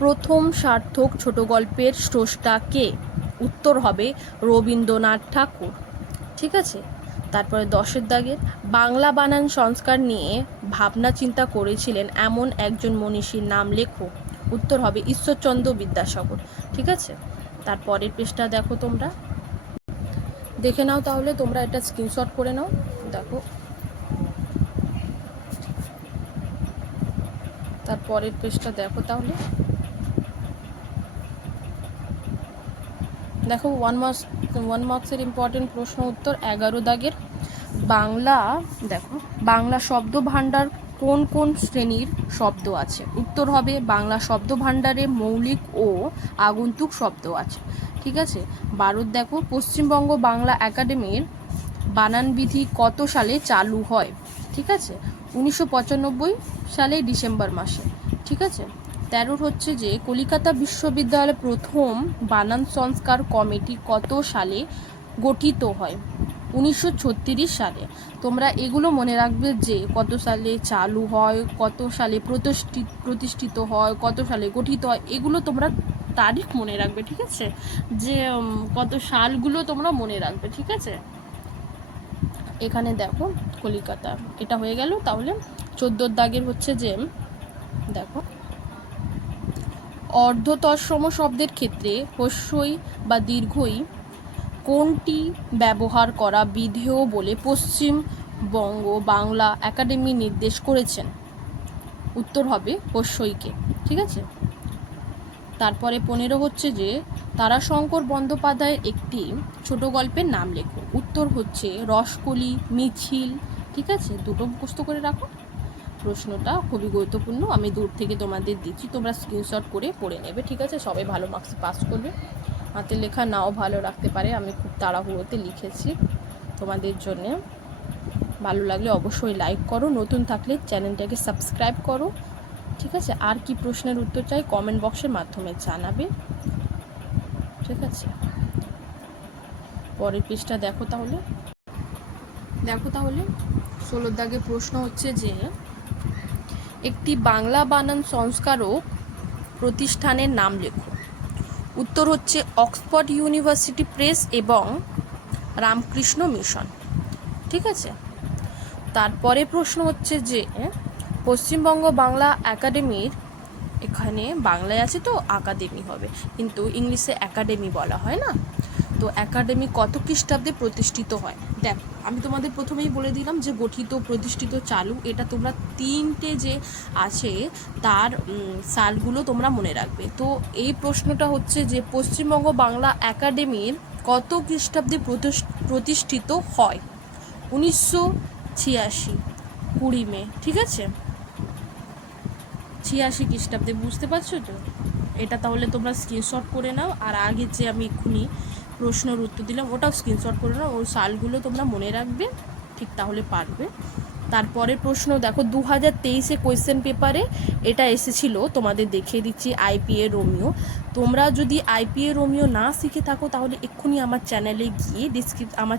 প্রথম সার্থক ছোট গল্পের স্রষ্টা কে? উত্তর হবে রবীন্দ্রনাথ ঠাকুর। ঠিক আছে, তারপরে 10-এর দাগের বাংলা বানান সংস্কার নিয়ে ভাবনা চিন্তা করেছিলেন এমন একজন মনীষীর নাম লেখো। উত্তর হবে ঈশ্বরচন্দ্র বিদ্যাসাগর। ঠিক আছে, তারপরের পেজটা দেখো, তোমরা দেখে নাও, তাহলে তোমরা এটা স্ক্রিনশট করে নাও। দেখো তারপরের পেজটা দেখো, তাহলে দেখো ওয়ান মার্কসের ইম্পর্টেন্ট প্রশ্ন উত্তর 11 দাগের বাংলা। দেখো, বাংলা শব্দ ভাণ্ডার কোন কোন শ্রেণীর শব্দ আছে? উত্তর হবে বাংলা শব্দ ভাণ্ডারে মৌলিক ও আগন্তুক শব্দ আছে। ঠিক আছে, 12 দেখো পশ্চিমবঙ্গ বাংলা একাডেমির বানানবিধি কত সালে চালু হয়? ঠিক আছে, 1995 সালে ডিসেম্বর মাসে। ঠিক আছে, 13 হচ্ছে যে কলিকাতা বিশ্ববিদ্যালয়ের প্রথম বানান সংস্কার কমিটি কত সালে গঠিত হয়? 1936 সালে। তোমরা এগুলো মনে রাখবে যে কত সালে চালু হয়, কত সালে প্রতিষ্ঠিত হয়, কত সালে গঠিত হয়, এগুলো তোমরা তারিখ মনে রাখবে। ঠিক আছে, যে কত সালগুলো তোমরা মনে রাখবে। ঠিক আছে, এখানে দেখো কলিকাতা এটা হয়ে গেল। তাহলে 14 দাগের হচ্ছে যে দেখো অর্ধতৎসম শব্দের ক্ষেত্রে হ্রস্বই বা দীর্ঘই কোনটি ব্যবহার করা বিধেয় বলে পশ্চিমবঙ্গ বাংলা একাডেমি নির্দেশ করেছেন? উত্তর হবে হ্রস্বইকে। ঠিক আছে, তারপরে 15 হচ্ছে যে তারাশঙ্কর বন্দ্যোপাধ্যায়ের একটি ছোট গল্পের নাম লেখো। উত্তর হচ্ছে রসকলি মিছিল। ঠিক আছে, দুটো মুখস্থ করে রাখো। প্রশ্নটা খুবই গুরুত্বপূর্ণ, আমি দূর থেকে তোমাদের দিচ্ছি, তোমরা স্ক্রিনশট করে পড়ে নেবে। ঠিক আছে, সবাই ভালো মার্কস পাস করবে। হাতের লেখা নাও ভালো রাখতে পারে, আমি খুব তাড়াহুড়োতে লিখেছি তোমাদের জন্যে। ভালো লাগলে অবশ্যই লাইক করো, নতুন থাকলে চ্যানেলটাকে সাবস্ক্রাইব করো। ঠিক আছে, আর কি প্রশ্নের উত্তর চাই কমেন্ট বক্সের মাধ্যমে জানাবে। ঠিক আছে, পরের পেজটা দেখো, তাহলে 16 দাগে প্রশ্ন হচ্ছে যে একটি বাংলা বানান সংস্কারক প্রতিষ্ঠানের নাম লেখো। উত্তর হচ্ছে অক্সফোর্ড ইউনিভার্সিটি প্রেস এবং রামকৃষ্ণ মিশন। ঠিক আছে, তারপরে প্রশ্ন হচ্ছে যে পশ্চিমবঙ্গ বাংলা একাডেমির, এখানে বাংলায় আছে তো আকাদেমি হবে, কিন্তু ইংলিশে একাডেমি বলা হয় না, তো একাডেমি কত খ্রিস্টাব্দে প্রতিষ্ঠিত হয়? দেখো, আমি তোমাদের প্রথমেই বলে দিলাম যে গঠিত, প্রতিষ্ঠিত, চালু, এটা তোমরা তিনটে যে আছে তার সালগুলো তোমরা মনে রাখবে। তো এই প্রশ্নটা হচ্ছে যে পশ্চিমবঙ্গ বাংলা একাডেমির কত খ্রিস্টাব্দে প্রতিষ্ঠিত হয়? 1986 20 মে। ঠিক আছে, 86 খ্রিস্টাব্দে। বুঝতে পারছো তো? এটা তাহলে তোমরা স্ক্রিনশট করে নাও, আর আগে যে আমি এক্ষুনি প্রশ্নের উত্তর দিলাম ওটাও স্ক্রিনশট করে নাও, ওই সালগুলো তোমরা মনে রাখবে, ঠিক তাহলে পারবে। তারপরে প্রশ্ন দেখো 2023 কোয়েশ্চেন পেপারে এটা এসেছিল, তোমাদের দেখিয়ে দিচ্ছি, আইপিএ রোমিও। তোমরা যদি আইপিএ রোমিও না শিখে থাকো তাহলে এক্ষুনি আমার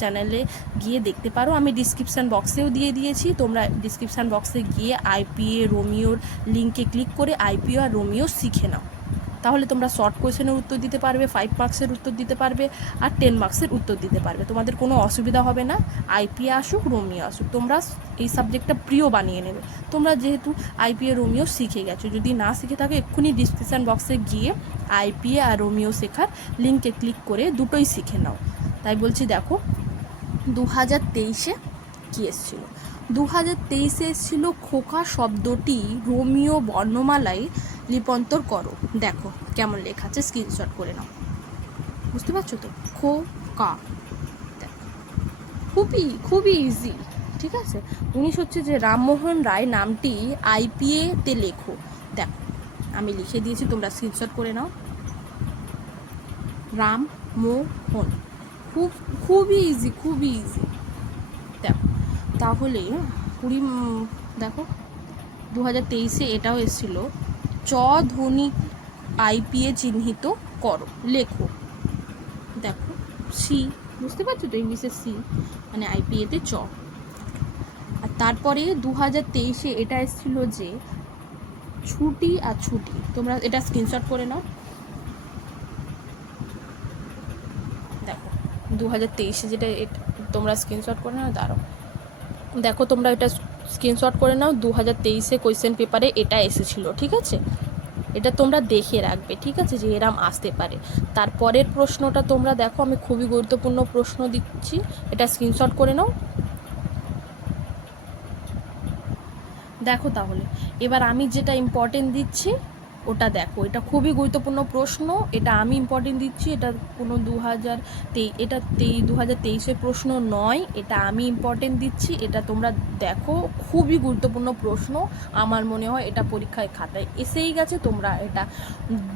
চ্যানেলে গিয়ে দেখতে পারো, আমি ডিসক্রিপশান বক্সেও দিয়ে দিয়েছি। তোমরা ডিসক্রিপশান বক্সে গিয়ে আইপিএ রোমিওর লিঙ্কে ক্লিক করে আইপিএ আর রোমিও শিখে নাও, তাহলে তোমরা শর্ট কোয়েশ্চেনের উত্তর দিতে পারবে, 5 মার্কসের উত্তর দিতে পারবে, আর 10 মার্কসের উত্তর দিতে পারবে। তোমাদের কোনো অসুবিধা হবে না, আইপিএ আসুক রোমিও আসুক, তোমরা এই সাবজেক্টটা প্রিয় বানিয়ে নেবে। তোমরা যেহেতু আইপিএ রোমিও শিখে গেছো, যদি না শিখে থাকো এক্ষুনি ডিসক্রিপশান বক্সে গিয়ে আইপিএ আর রোমিও শেখার লিঙ্কে ক্লিক করে দুটোই শিখে নাও। তাই বলছি, দেখো 2023 কী এসেছিলো? 2023 এসেছিলো খোকা শব্দটি রোমিও বর্ণমালায় লিপন্তর করো। দেখো কেমন লেখা আছে, স্ক্রিনশট করে নাও। বুঝতে পারছো তো? খোকা, খুবই ইজি। ঠিক আছে, 19 হচ্ছে যে রামমোহন রায় নামটি আইপিএ তে লেখো। দেখো আমি লিখে দিয়েছি, তোমরা স্ক্রিনশট করে নাও। রামমোহন, খুবই ইজি। দেখো তাহলে দেখো 2023 এটাও এসেছিল, চ ধ্বনি আইপিএ চিহ্নিত করো, লেখো। দেখো সি, বুঝতে পারছো তো, ইংলিশে সি মানে আইপিএতে চ। আর তারপরে 2023 এটা এসেছিল যে ছুটি আর ছুটি, তোমরা এটা স্ক্রিনশট করে নাও। দেখো 2023 যেটা তোমরা স্ক্রিনশট করে নাও, দাঁড়াও দেখো তোমরা এটা স্ক্রিনশট করে নাও। 2023 কোয়েশ্চেন পেপারে এটা এসেছিলো, ঠিক আছে? এটা তোমরা দেখে রাখবে, ঠিক আছে, যে এরাম আসতে পারে। তারপরের প্রশ্নটা তোমরা দেখো, আমি খুবই গুরুত্বপূর্ণ প্রশ্ন দিচ্ছি, এটা স্ক্রিনশট করে নাও। দেখো তাহলে এবার আমি যেটা ইম্পর্টেন্ট দিচ্ছি ওটা দেখো, এটা খুবই গুরুত্বপূর্ণ প্রশ্ন, এটা আমি ইম্পর্টেন্ট দিচ্ছি, এটা কোনো 2023 প্রশ্ন নয়, এটা আমি ইম্পর্টেন্ট দিচ্ছি, এটা তোমরা দেখো, খুবই গুরুত্বপূর্ণ প্রশ্ন। আমার মনে হয় এটা পরীক্ষায় খাতায় এসেই গেছে, তোমরা এটা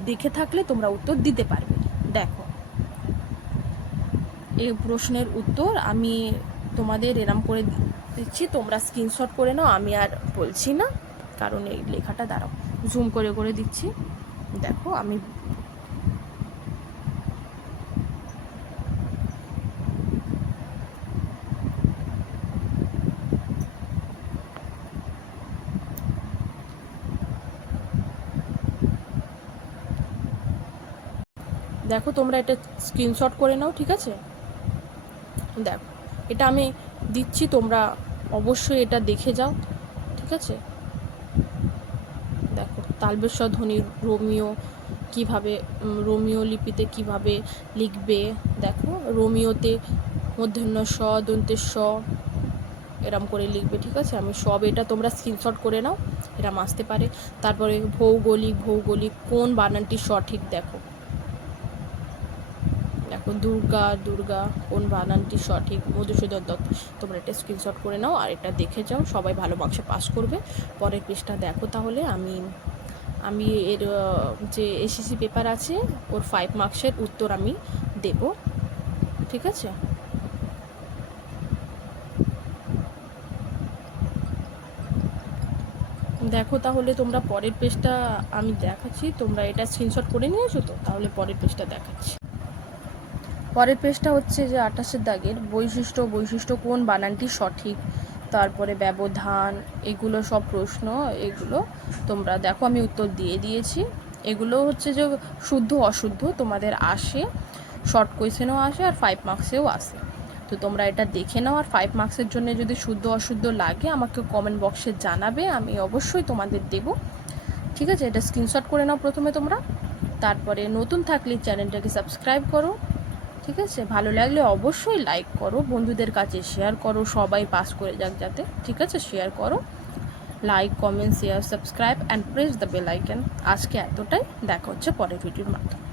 দেখে থাকলে তোমরা উত্তর দিতে পারবে। দেখো এই প্রশ্নের উত্তর আমি তোমাদের এরম করে দিচ্ছি, তোমরা স্ক্রিনশট করে নাও, আমি আর বলছি না, কারণ এই লেখাটা দাঁড়াও জুম করে করে দিচ্ছি। দেখো আমি দেখো তোমরা এটা স্ক্রিনশট করে নাও, ঠিক আছে? দেখো এটা আমি দিচ্ছি, তোমরা অবশ্যই এটা দেখে যাও, ঠিক আছে? দেখো তালবেশ্বর ধ্বনি রোমিও কিভাবে, রোমিও লিপিতে কিভাবে লিখবে, দেখো রোমিওতে মূর্ধন্য স দন্তের স এরম করে লিখবে, ঠিক আছে? আমি সব এটা তোমরা স্ক্রিনশট করে নাও, এরম আসতে পারে। তারপরে ভৌগোলিক কোন বানানটি সঠিক, দেখো দেখো দুর্গা কোন বানানটি সঠিক, মধুসূদন দত্ত। তোমরা এটা স্ক্রিনশট করে নাও আর এটা দেখে যাও, সবাই ভালো মার্কসে পাস করবে। পরের পৃষ্ঠা দেখো তাহলে, আমি এর যে এসএসসি পেপার আছে ওর 5 মার্কসের উত্তর আমি দেব, ঠিক আছে? দেখো তাহলে তোমরা পরের পেজটা আমি দেখাচ্ছি, তোমরা এটা স্ক্রিনশট করে নিয়েছো তো, তাহলে পরের পেজটা দেখাচ্ছি। পরের পেজটা হচ্ছে যে 28 দাগের বৈশিষ্ট্য কোন বানানটি সঠিক, তারপরে ব্যবধান, এগুলো সব প্রশ্ন, এগুলো তোমরা দেখো আমি উত্তর দিয়ে দিয়েছি। এগুলো হচ্ছে যে শুদ্ধ অশুদ্ধ তোমাদের আসে, শর্ট কোয়েশ্চেনও আসে আর 5 মার্কসেও আসে। তো তোমরা এটা দেখে নাও, আর 5 মার্কসের জন্য যদি শুদ্ধ অশুদ্ধ লাগে আমাকে কমেন্ট বক্সে জানাবে, আমি অবশ্যই তোমাদের দেব, ঠিক আছে? এটা স্ক্রিনশট করে নাও প্রথমে তোমরা, তারপরে নতুন থাকলে চ্যানেলটাকে সাবস্ক্রাইব করো, ঠিক আছে? ভালো লাগলে অবশ্যই লাইক করো, বন্ধুদের কাছে শেয়ার করো, সবাই পাস করে যাক যাতে, ঠিক আছে? শেয়ার করো, like comment share subscribe and press the bell icon. আজকে এতটাই, দেখা হচ্ছে পরের ভিডিওর মাধ্যমে।